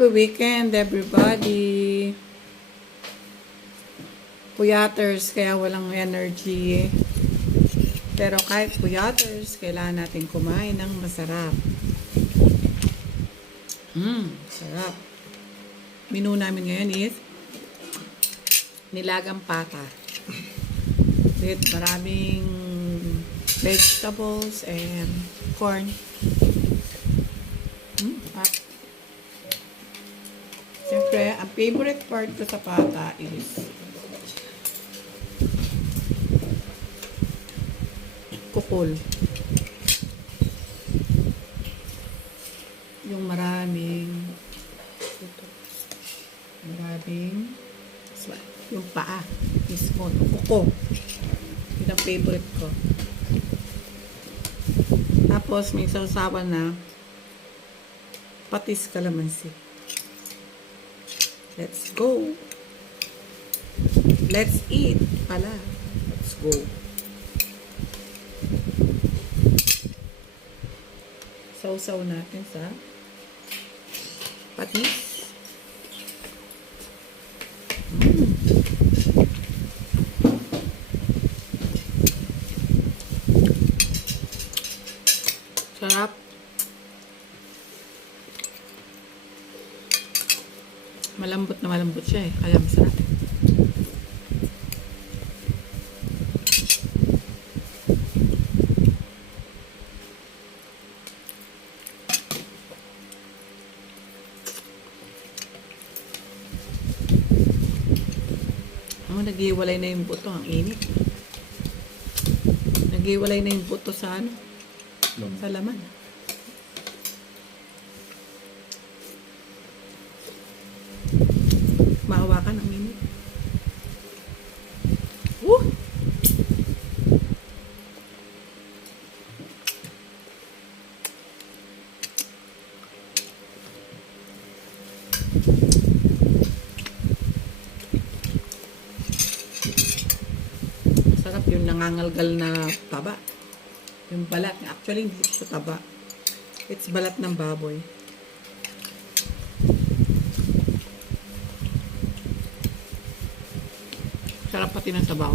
Happy weekend, everybody! Puyaters, kaya walang energy. Pero kahit puyaters, kailangan natin kumain ng masarap. Sarap. Menu namin ngayon is nilagang pata. With maraming vegetables and corn. Siyempre, ang favorite part ko sa pata is kukul. Yung maraming yung paa mismo, kuko. Yun ang favorite ko. Tapos may sausawan na patis kalamansi. Let's go. Let's eat pala. Let's go. Sausaw natin sa patis. Sarap. Malambot na malambot siya eh. Kaya masarap. Naghiwalay na yung buto. Ang init. Naghiwalay na yung buto sa ano? Sa laman. Mahawakan ang init. Woo! Sarap yung nangangalgal na taba. Yung balat. Actually, hindi ito taba. It's balat ng baboy. Sarap pati ng sabaw.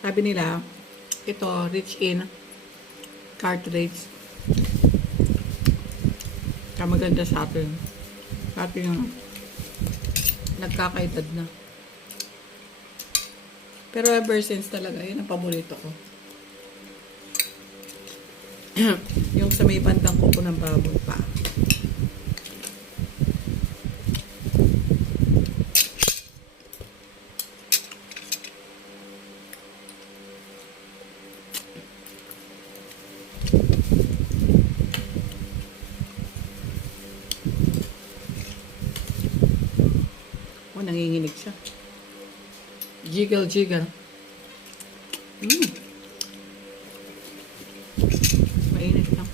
Sabi nila, ito, rich in cartilage. Kaya maganda sa atin. Sa atin yung nagkakaedad na. Pero ever since talaga, yun ang paborito ko. Yung sa may bandang kuko ng baboy pa. Nanginginig siya. Jiggle, jiggle. Mainit lang.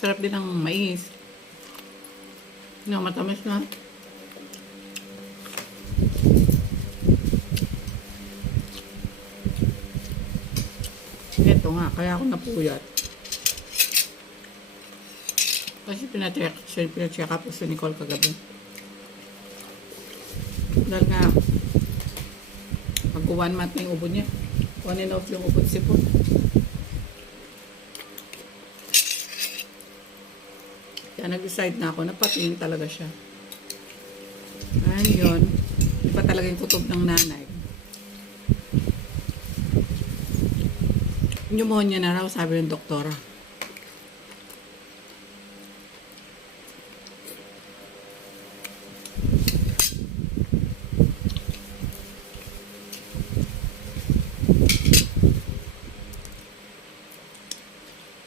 Sarap din ang mais. Yung matamis na. Ito nga, kaya ako napuyat. Kasi pinacheck up si Nicole kagabi. Dahil nga, mag-1 month na yung ubo niya. On and off yung ubod sipon. Kaya nag-decide na ako na patingin talaga siya. Ayun. Iba talaga yung kutob ng nanay. Pneumonia na raw, sabi ng doktora.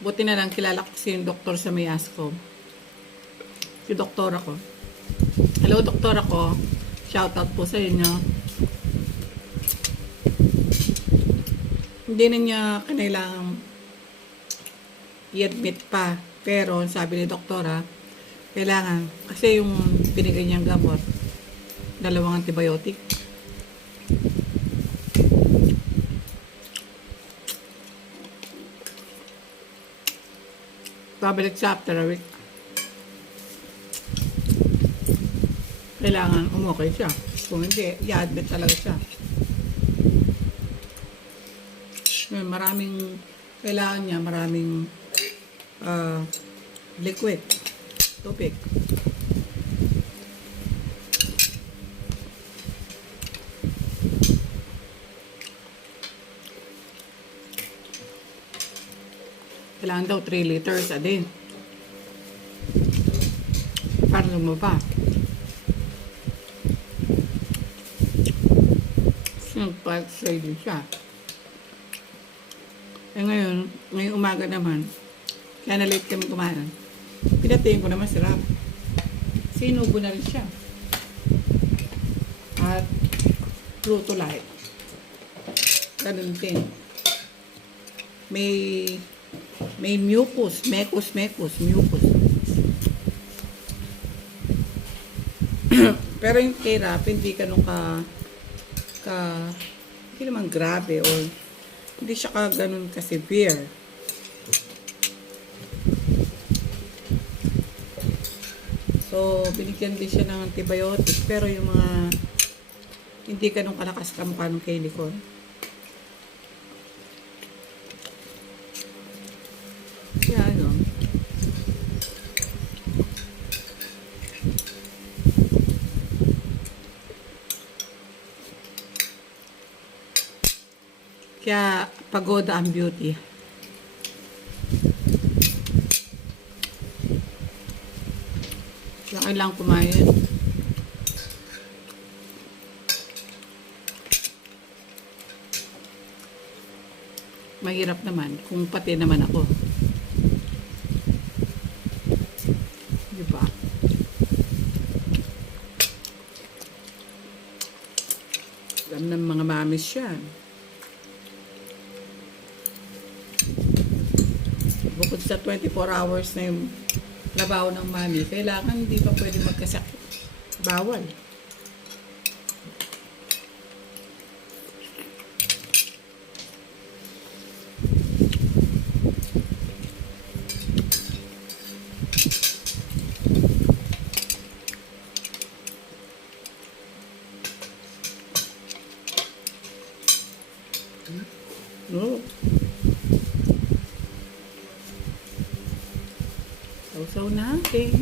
Buti na lang kilala ko si yung doktor sa Mayas ko. Si doktora ko. Hello, doktora ko. Shoutout po sa inyo. Hindi na niya kailangang i-admit pa. Pero sabi ni doktora, kailangan. Kasi yung binigay niyang gamot, 2 antibiotic. Babalik siya after a week. Kailangan umukay siya. Kung hindi, i-admit talaga siya. Maraming, kailangan niya, maraming liquid, tubig. Kailangan daw 3 liters a day. Para lumaba. Nagpa-extray din siya. Eh ngayong umaga naman, kaya na late kami kumain. Pinatingin ko naman sarap. Sinubo na rin siya. At Fruto Light. Ganun din. May mucus, mucus. Pero yung K-Rap, hindi ka hindi naman grabe or hindi siya ganun ka-severe. So, binigyan din siya ng antibiotic pero yung mga hindi ganun kalakas kamukha ng kay Nicole. Kaya Kaya pagoda ang beauty. Kaya kailangan kumain. Mahirap naman kung pati naman ako. Diba? Alam ng mga mamis yan. Bukod sa 24 hours na yung labaw ng mami, kailangan hindi pa pwede magkasakit. Bawal. No. Sausaw natin.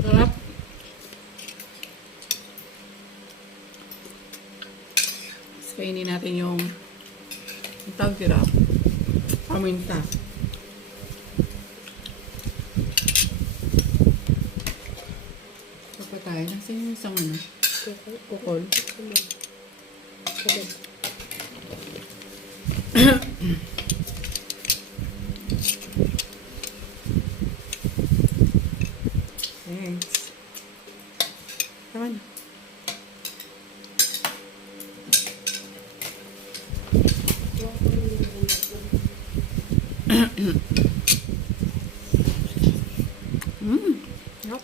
Sarap. Kainin natin yung tawag tira. Paminta. Papatay. Nasaan yung isang ano? Kukol. Tama na. Yup.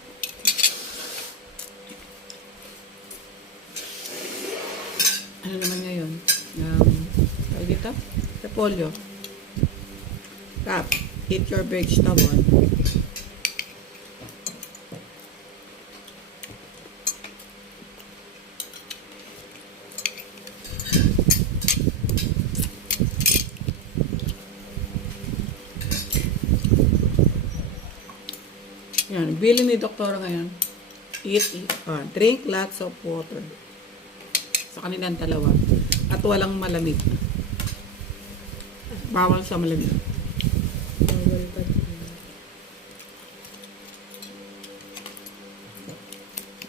Ano naman ngayon? Tawag dito? Repolyo. Kap, eat your vegetable. Yan, bili ni doktora ngayon. Drink lots of water. Sa kanilang dalawa. At walang malamig. Bawal sa malamig. Bawal pa din.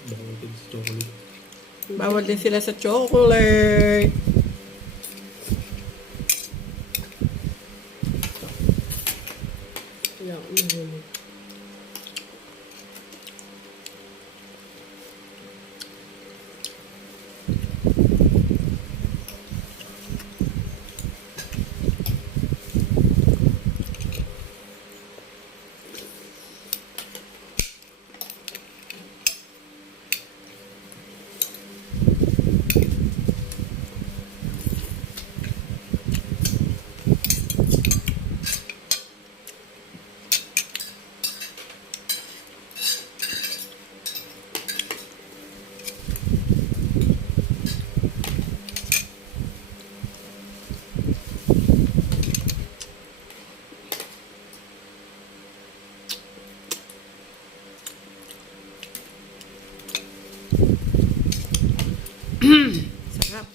Bawal din sa chocolate. Bawal din sila sa chocolate. Wala akong nahulog. Sarap.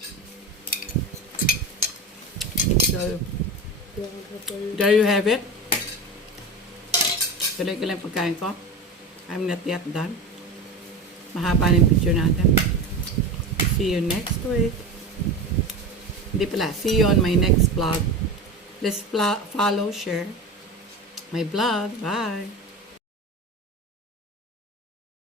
So, Wala akong hapon. there you have it. Tuloy ko lang yung pagkain ko. I'm not yet done. Mahaba na yung picture natin. See you next week. Hindi pala. See you on my next vlog. Please follow, share my vlog. Bye.